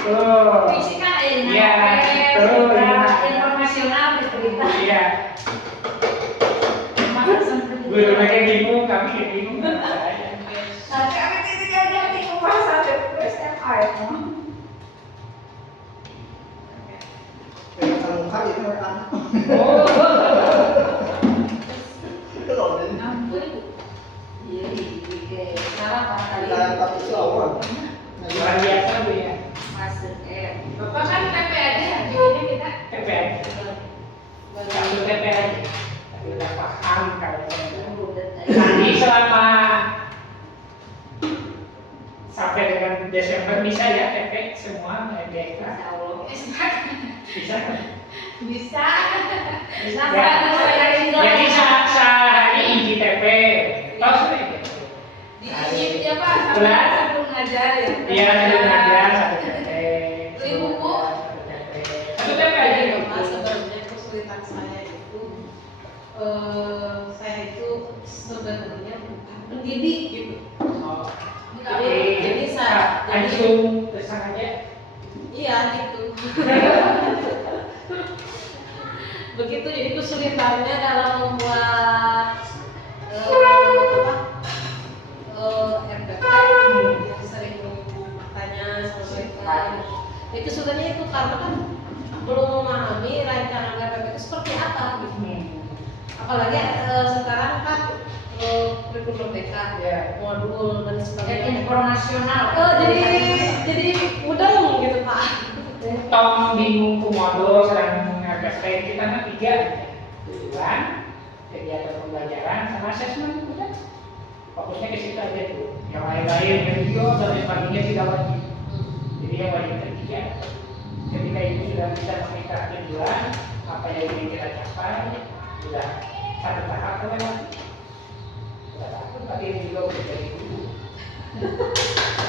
Tuh. Fisika ini. Iya, betul. Informasional bercerita. Iya. Guru lagi bingung, kami bingung. Nanti kami ketika dia bingung bahasa SMA ya. Kalau muka itu kan. Oh. Iya, sekarang Pak kali Dan tapi itu awal. Luar biasa Bu ya. masuk Bapak kan TP aja, jadinya kita TPN. Satu TPN aja. Tapi udah paham kalau nanti selama sampai dengan Desember bisa ya TP semua MBK. bisa. Bisa. Bisa. Bisa Ya. Pak. Jadi sehari inci TP. Tahu sudah ya? Di Egypt ya Pak, Bulan? sebelum ngajar ya. Iya, belum ngajar satu TP. Beli buku? Satu TP aja. Pak, sebenarnya kesulitan saya itu saya itu sebenarnya bukan pendidik gitu. Oh. Jadi saya langsung tersang aja. iya gitu. Begitu jadi kesulitannya dalam membuat RPP yang sering bertanya sama mereka. Jadi kesulitannya itu karena kan belum memahami rancangan RPP itu seperti apa gitu. Apalagi sekarang kan kurikulum BK, Ya. modul dan sebagainya. Informasional. Jadi mudah gitu Pak. Tong bingung kumodul serang RPP kita mah 3 tujuan, kegiatan pembelajaran sama asesmen udah. Fokusnya ke situ aja tuh. Yang lain-lain video dan lain sebagainya tidak wajib. Jadi yang wajib ketiga. Ketika itu sudah bisa mengikat tujuan, apa yang ingin kita capai, sudah satu tahap lewat. Sudah takut tapi ini juga udah jadi guru.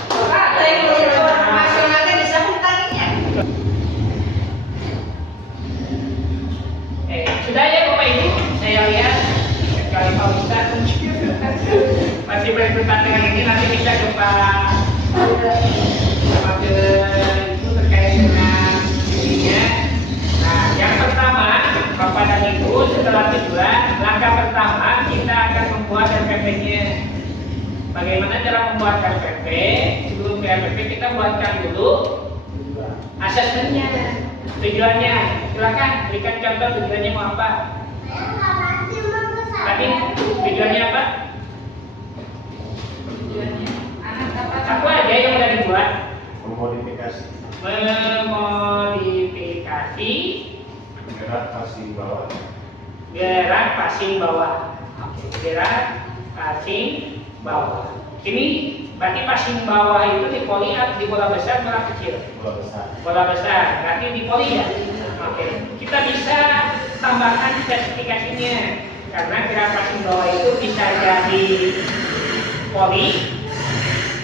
Pak, informasionalnya bisa ditanya. Sudah ya Bapak Ibu, saya lihat sekali Pak Ustadz masih berikutan dengan ini, nanti bisa ke Pak itu terkait dengan ininya. Nah, yang pertama Bapak dan Ibu setelah tujuan, langkah pertama kita akan membuat RPP-nya. Bagaimana cara membuat RPP? Sebelum RPP kita buatkan dulu asesmennya, tujuannya. Silakan berikan contoh tujuannya mau apa? Tadi tujuannya apa? Tujuannya anak dapat Aku aja yang udah dibuat. Memodifikasi Memodifikasi gerak passing bawah. gerak passing bawah. Gerak passing bawah. Ini berarti passing bawah itu di poli di bola besar, bola kecil. Bola besar. Bola besar, berarti di poli ya. Oke, kita bisa tambahkan spesifikasinya karena gerak passing bawah itu bisa jadi poli,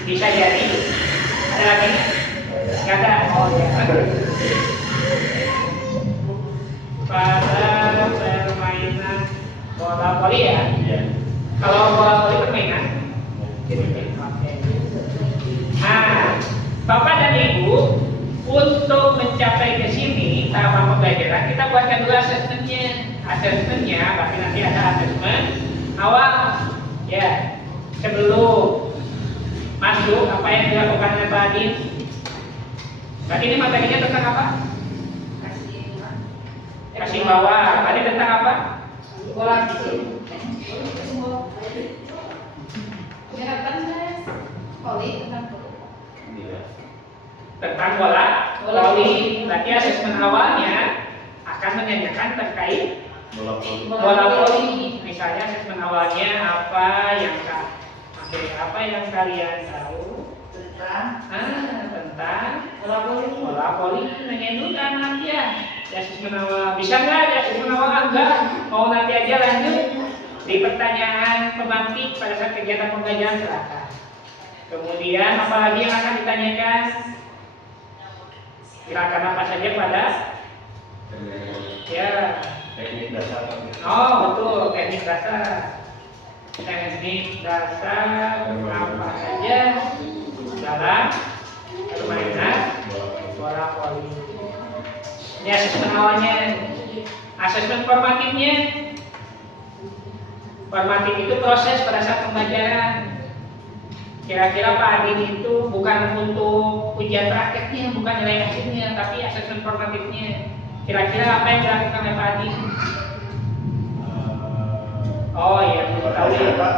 bisa jadi ada lagi nggak ada. Oh ya. Pada permainan bola voli ya. Iya. Kalau bola voli permainan. Oke. Nah, Bapak dan Ibu untuk mencapai ke sini tahap pembelajaran kita buatkan dulu asesmennya. Asesmennya, berarti nanti ada asesmen awal ya sebelum masuk apa yang dilakukan oleh Pak Adin. Berarti ini materinya tentang apa? Kasih bawah. Tadi tentang apa? Bola kecil. gerakan saya voli tentang Iya. Tentang bola voli. Berarti asesmen awalnya akan menanyakan terkait Bola voli. bola voli. Misalnya asesmen awalnya apa yang apa yang kalian tahu tentang bola voli. Nanyain dulu kan nanti ya. Asesmen awal bisa nggak? Asesmen awal enggak. Mau nanti aja lanjut di pertanyaan pemantik pada saat kegiatan pembelajaran silakan. Kemudian apalagi yang akan ditanyakan? Silakan apa saja pada ya. Teknik dasar. Oh betul, teknik dasar. Teknik dasar apa saja dalam permainan Ini asesmen awalnya. Asesmen formatifnya. Formatif itu proses pada saat pembelajaran. Kira-kira Pak Adin itu bukan untuk ujian prakteknya, bukan nilai akhirnya, tapi asesmen formatifnya. Kira-kira apa yang dilakukan oleh Pak Adin? Oh iya, belum tahu ya Pak.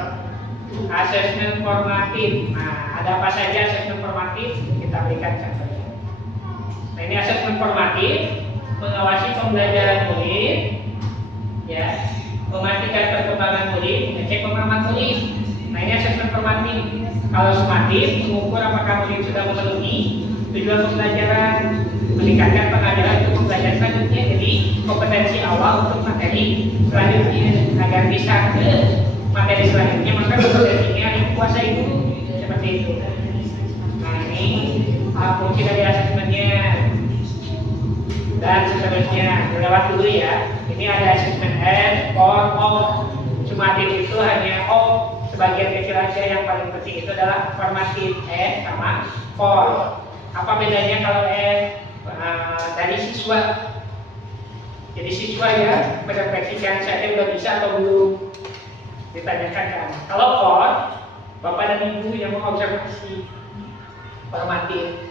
Asesmen formatif. Nah, ada apa saja asesmen formatif? Kita berikan contohnya. Nah, ini asesmen formatif, mengawasi pembelajaran murid, ya, memastikan perkembangan murid, mengecek pemahaman murid. Nah, ini asesmen formatif. Kalau sumatif, mengukur apakah murid sudah memenuhi tujuan pembelajaran, meningkatkan pengajaran untuk pembelajaran selanjutnya. Jadi kompetensi awal untuk materi selanjutnya agar bisa ke materi selanjutnya, maka kompetensinya harus dikuasai dulu seperti itu. Nah, ini fungsi dari asesmennya dan seterusnya. Lewat dulu ya. Ini ada asesmen S, for, of. Sumatif itu hanya of. Sebagian kecil aja, yang paling penting itu adalah formatif S sama for. Apa bedanya kalau S? Dari siswa. Jadi siswa ya merefleksikan saya udah bisa atau belum, ditanyakan kan. Kalau for, bapak dan ibu yang mengobservasi formatif.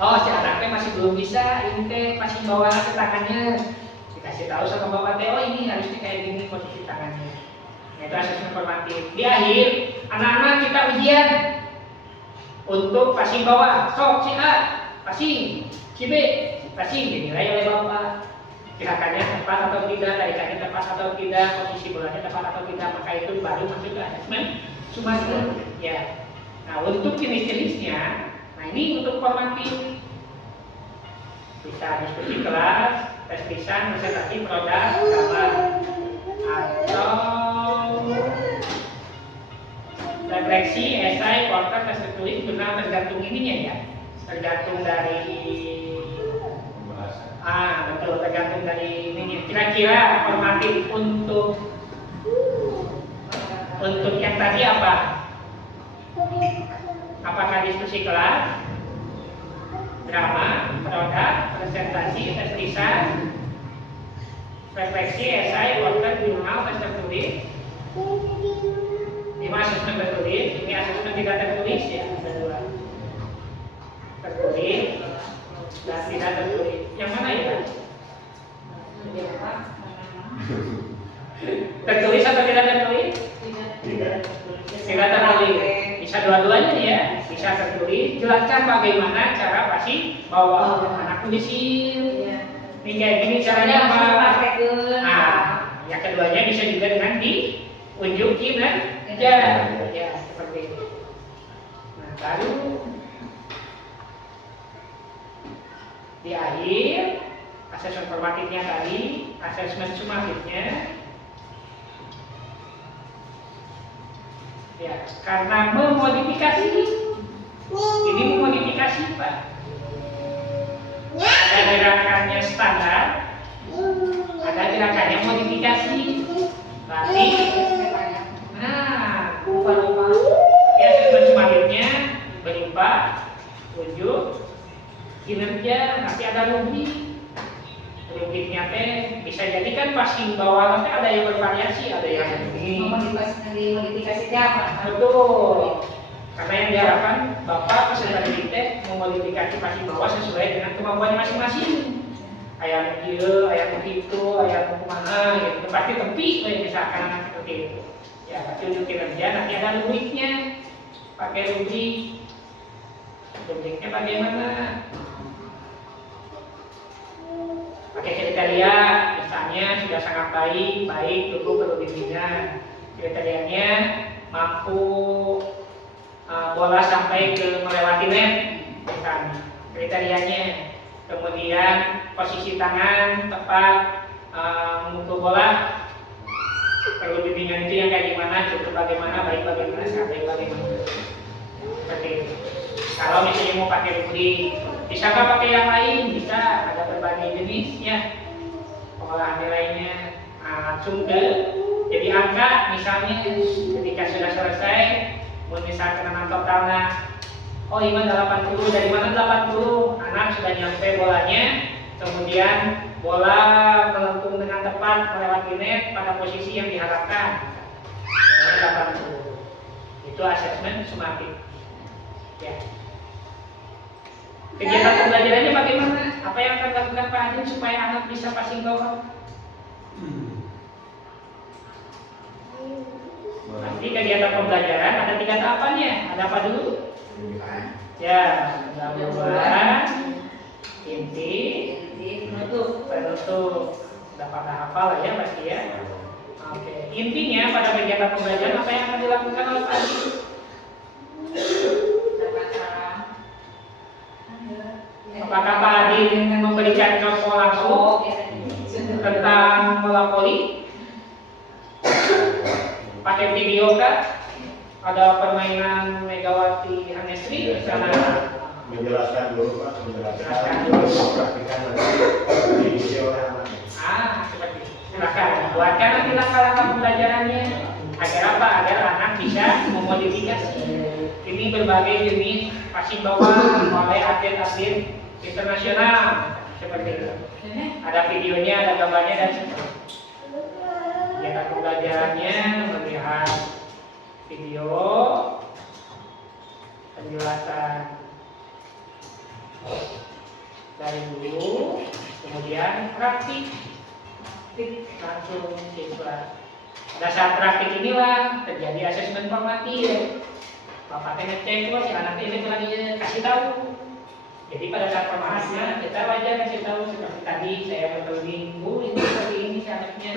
Oh, si anaknya masih belum bisa, ini teh masih bawa ke tangannya. Dikasih tahu sama bapak teh, oh ini harusnya kayak gini posisi tangannya. Itu asesmen formatif. Di akhir, anak-anak kita ujian untuk passing bawah. Sok si A, passing, si B, passing, dinilai oleh bapak. Gerakannya tepat atau tidak, tarikannya tepat atau tidak, posisi bolanya tepat atau tidak, maka itu baru masuk ke asesmen sumatif. Ya. Nah, untuk jenis-jenisnya, nah ini untuk formatif. Bisa diskusi kelas, tes lisan, presentasi produk, gambar, atau refleksi, esai, portret, tes tertulis, jurnal, tergantung ininya ya, tergantung dari betul, tergantung dari ininya. Kira-kira formatif untuk yang tadi apa? Apakah diskusi kelas, drama, produk, presentasi, tes lisan, refleksi, esai, portret, jurnal, tes tertulis? Ini asesmen tertulis, ini asesmen tidak tertulis ya, ada dua. Tertulis dan tidak tertulis. Yang mana ya? Tertulis atau tidak tertulis? Tidak tertulis. Bisa dua-duanya ya. Bisa tertulis. Jelaskan bagaimana cara passing bawah anak tulisin. Ini kayak gini caranya apa? Nah, yang keduanya bisa juga dengan diunjukin kan? Ya, seperti itu. Nah, baru di akhir asesmen formatifnya tadi, asesmen sumatifnya, ya, karena memodifikasi. Ini memodifikasi Pak. Ada gerakannya standar, ada gerakannya modifikasi. Berarti lupa. Ya, asesmen sumatifnya berupa unjuk, kinerja, nanti ada rubrik. Rubriknya teh bisa jadi kan passing bawah nanti ada yang bervariasi, ada yang ini. Modifikasinya apa? Betul. Karena yang diharapkan Bapak peserta didik teh memodifikasi passing bawah sesuai dengan kemampuannya masing-masing. Ayat kieu, ayat begitu, ayat mana gitu. Pasti tempi misalkan seperti itu. Ya, pasti unjuk kinerja, nanti ada rubriknya. Pakai rubrik. Rubriknya bagaimana? Pakai kriteria, misalnya sudah sangat baik, tunggu perlu dibina. Kriterianya mampu bola sampai ke melewati net, misalnya. Kriterianya, kemudian posisi tangan tepat memukul bola, perlu bimbingan itu yang kayak gimana, cukup bagaimana, baik bagaimana, sangat baik bagaimana. Seperti itu. Kalau misalnya mau pakai rubrik, bisakah pakai yang lain? Bisa, ada berbagai jenis ya. Pengolahan nilainya langsung ke jadi angka, misalnya ketika sudah selesai, misalkan anak totalnya, oh ini 80, dari mana 80? Anak sudah nyampe bolanya Kemudian bola melengkung dengan tepat melewati net pada posisi yang diharapkan. 80. Itu asesmen sumatif. Ya. Kegiatan pembelajarannya bagaimana? Apa yang akan dilakukan Pak Adin supaya anak bisa passing bawah? Nanti kegiatan pembelajaran ada 3 tahapannya. Ada apa dulu? Ya, pendahuluan, inti, penutup. Udah pada hafal ya pasti ya. Oke. Intinya pada kegiatan pembelajaran apa yang akan dilakukan oleh Pak Adin? Apakah Pak Adin memberikan contoh langsung tentang bola voli? Pakai video kah? Ada permainan Megawati Hanestri di sana. Menjelaskan dulu Pak, Jelaskan dulu. praktikan nanti diisi oleh anaknya. Seperti itu. Silakan buatkan nanti langkah-langkah pembelajarannya agar apa? Agar anak bisa memodifikasi. Ini berbagai jenis passing bawah oleh atlet-atlet internasional seperti itu. Ada videonya, ada gambarnya dan sebagainya. Kegiatan pembelajarannya melihat video penjelasan dari dulu, kemudian praktik langsung siswa. Pada saat praktik inilah terjadi asesmen formatif. Bapak ngecek tuh si anak ini lagi kasih tahu. Jadi pada saat formatifnya kita wajar kasih tahu seperti tadi saya berkeliling, Bu ini seperti ini anaknya,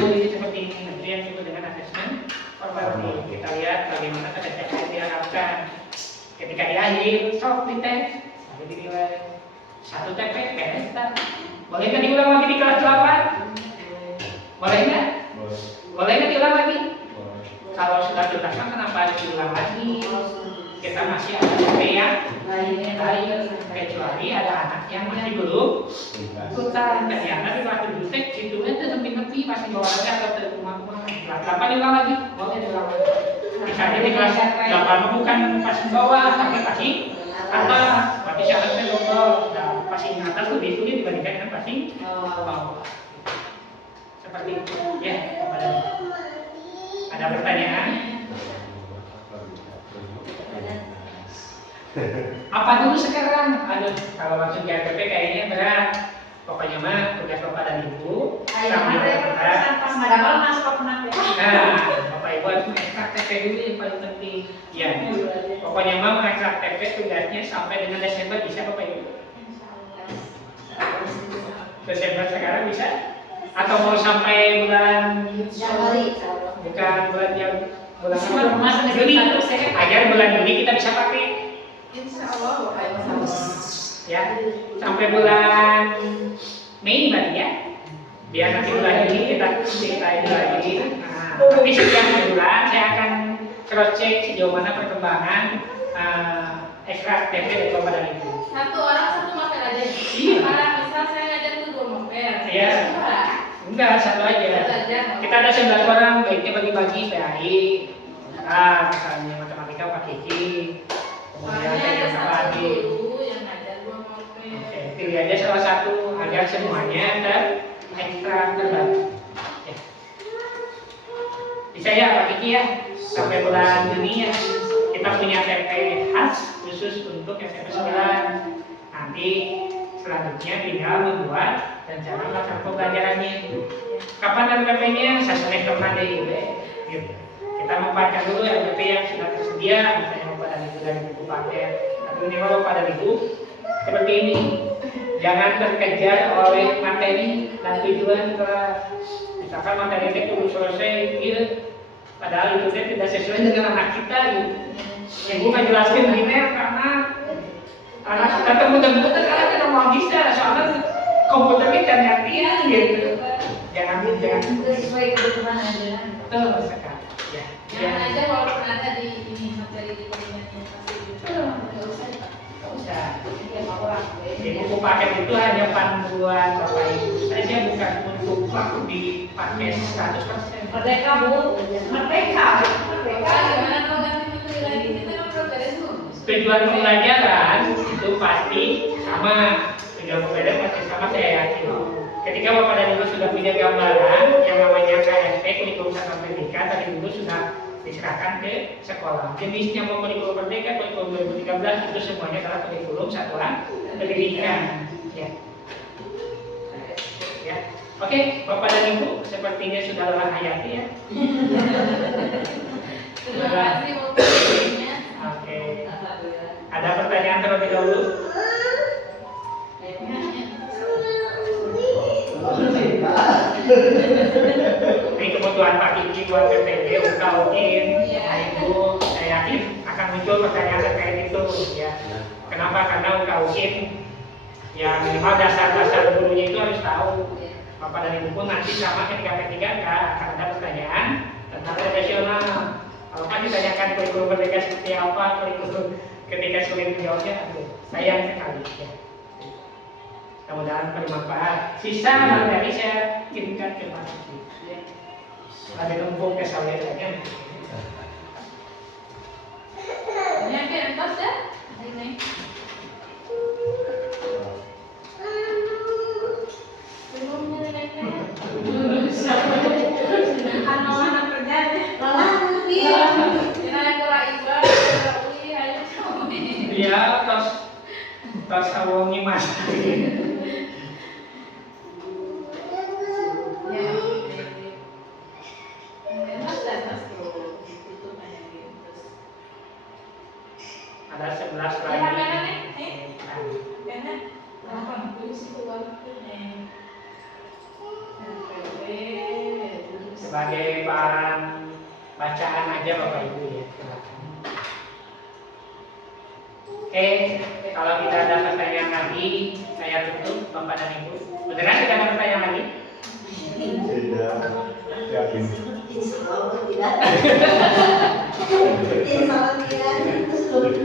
Bu ini seperti ini. Nanti yang disebut dengan asesmen formatif. Kita lihat bagaimana ketika yang diharapkan. Ketika di akhir, sok dites, nanti dinilai 1 TP, beres tak? Boleh nggak diulang lagi di kelas 8? Boleh nggak? Boleh nggak diulang lagi? Kalau sudah diulang kenapa harus diulang lagi? Kita masih ada TP yang lain, kecuali ada anak yang masih belum ikutan. Ternyata di waktu jutek itu itu nepi-nepi masih bawa aja atau terkumah-kumah. Kelas 8 diulang lagi? Boleh diulang lagi. Misalnya di kelas 8 bukan passing bawah, tapi passing atas. Berarti syaratnya double. Nah, passing atas lebih sulit dibandingkan dengan passing bawah. Seperti itu. Ya, ada pertanyaan? Apa dulu sekarang? Aduh, kalau langsung ke RPP kayaknya berat. Pokoknya mah tugas Bapak dan Ibu sambil bergerak. Nah, Bapak Ibu harus mengekstrak TP dulu yang paling penting. Ya, pokoknya mah mengekstrak TP tugasnya sampai dengan Desember bisa Bapak Ibu. Desember sekarang bisa? Atau mau sampai bulan Januari? bukan bulan yang bulan Juli agar bulan Juli kita bisa pakai. Insya Allah, Ya, sampai bulan Mei berarti ya. Biar nanti bulan Juni kita ceritain lagi. Nah, tapi setiap bulan saya akan cross check sejauh mana perkembangan ekstrak TP dari Bapak dan Ibu. satu orang satu mapel aja. Iya. Kalau misal saya ngajar tuh 2 mapel. Iya. Enggak, satu aja. Kita ada 19 orang, baiknya bagi-bagi PAI. Nah, misalnya matematika Pak Kiki. Kemudian Soalnya ada yang satu lagi. guru yang ngajar 2 mapel. Oke, pilih aja salah satu agar semuanya ekstra terbagi. Ya. Bisa ya Pak Kiki ya, sampai bulan Juni ya. Kita punya TP khas khusus untuk SMP 9. Nanti selanjutnya tinggal membuat rencana melaksanakan pembelajarannya. Kapan RPP-nya? Sesuai nanti gitu. Kita manfaatkan dulu RPP yang sudah tersedia, misalnya Bapak dan Ibu dari buku paket. Tapi ini kalau Bapak dan Ibu seperti ini, jangan terkejar oleh materi dan tujuan kelas. Misalkan materi itu belum selesai, gitu. Padahal itu tidak sesuai dengan anak kita. Gitu. Ibu menjelaskan primer karena anak kita mudah-mudahan karena kita mau bisa, soalnya komputernya kan ngertian gitu. Jangan Sesuai kebutuhan aja. betul sekali. Ya. Jangan aja walaupun ada di ini materi di koordinatnya pasti gitu. Nggak usah. Nggak usah. Di buku paket itu hanya panduan Bapak Ibu saja, bukan untuk dipakai 100%. Merdeka Bu, merdeka. Bapak gimana kalau ganti menteri lagi kita kan udah beres tuh. Tujuan pembelajaran itu pasti sama. Tujuan pembelajaran pasti sama. Pertama saya yakin, ketika Bapak dan Ibu sudah punya gambaran yang namanya KSP, kurikulum satuan pendidikan, tadi dulu sudah diserahkan ke sekolah. Jenisnya mau kurikulum merdeka, kurikulum 2013 itu semuanya adalah kurikulum satuan pendidikan. Ya. Ya. Oke, Bapak dan Ibu, sepertinya sudah lelah hayati ya. Terima kasih waktunya. Oke. Alhamdulillah. Ada pertanyaan terlebih dahulu? Ini kebutuhan Pak Kiki buat PTD, UKUIN, Ibu, saya yakin akan muncul pertanyaan terkait itu ya. Kenapa? Karena UKUIN ya minimal dasar-dasar gurunya itu harus tahu. Bapak dan Ibu pun nanti sama ketika P3K akan ada pertanyaan tentang profesional. Kalau kan ditanyakan kurikulum merdeka seperti apa, kurikulum ketika sulit menjawabnya, aduh, sayang sekali ya. Mudah-mudahan bermanfaat. Sisa materi saya kirimkan ke Pak Kiki. Ada numpuk ke saya saja. Ini yang entos ya? Ini. Belum nyelesaikan. Mana kerjanya? Kita yang kurang ibadah, ui, ayo coba. Iya, tos awongi mas. Ya, entos dan entos tuh. Itu banyak entos. Ada 11 Ya, lagi. kamera nih, nih. Karena apa tulis itu banget nih. Sebagai bahan bacaan aja Bapak Ibu ya. Silakan. Oke, kalau tidak ada pertanyaan lagi, saya tutup Bapak dan Ibu. Beneran tidak ada pertanyaan lagi? Tidak yakin. Insya Allah tidak. Insya Allah tidak.